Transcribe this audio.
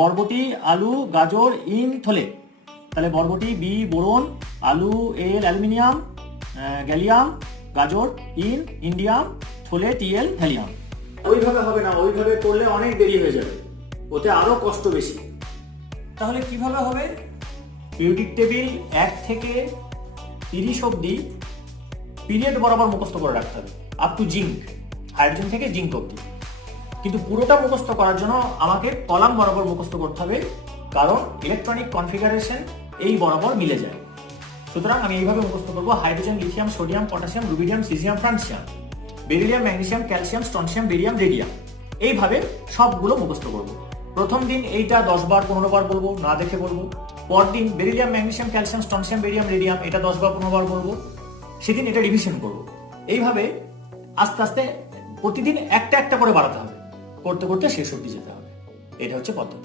বরবটি, আলু, গাজর, ইন, থলে। তাহলে বরবটি বি বোরন, আলু এল অ্যালুমিনিয়াম, গ্যালিয়াম, গাজর ইন ইন্ডিয়াম, থলে টিএল হ্যালিয়াম। ওইভাবে হবে না, ওইভাবে করলে অনেক দেরি হয়ে যাবে, ওতে আরো কষ্ট বেশি। তাহলে কিভাবে হবে? পিরিয়ডিক টেবিল 1 থেকে 30 অবধি পিরিয়ড বরাবর মুখস্থ করে রাখতে হবে, আপ টু জিঙ্ক, হাইড্রোজেন থেকে জিঙ্ক অবধি। কিন্তু পুরোটা মুখস্থ করার জন্য আমাকে কলাম বরাবর মুখস্থ করতে হবে, কারণ ইলেকট্রনিক কনফিগারেশন এই বরাবর মিলে যায়। সুতরাং আমি এইভাবে মুখস্থ করবো: hydrogen, lithium, sodium, potassium, rubidium, caesium, francium, beryllium, magnesium, calcium, strontium, barium, radium. এইভাবে সবগুলো মুখস্থ করবো। প্রথম দিন এইটা 10 বার 15 বার বলবো, না দেখে বলবো। পরদিন beryllium, magnesium, calcium, strontium, barium, radium এটা 10 বার 15 বার বলবো, সেদিন এটা রিভিশন করবো। এইভাবে আস্তে আস্তে প্রতিদিন একটা একটা করে বাড়াতে হবে, করতে করতে শেষ অবধি যেতে হবে। এটা হচ্ছে পদ্ধতি।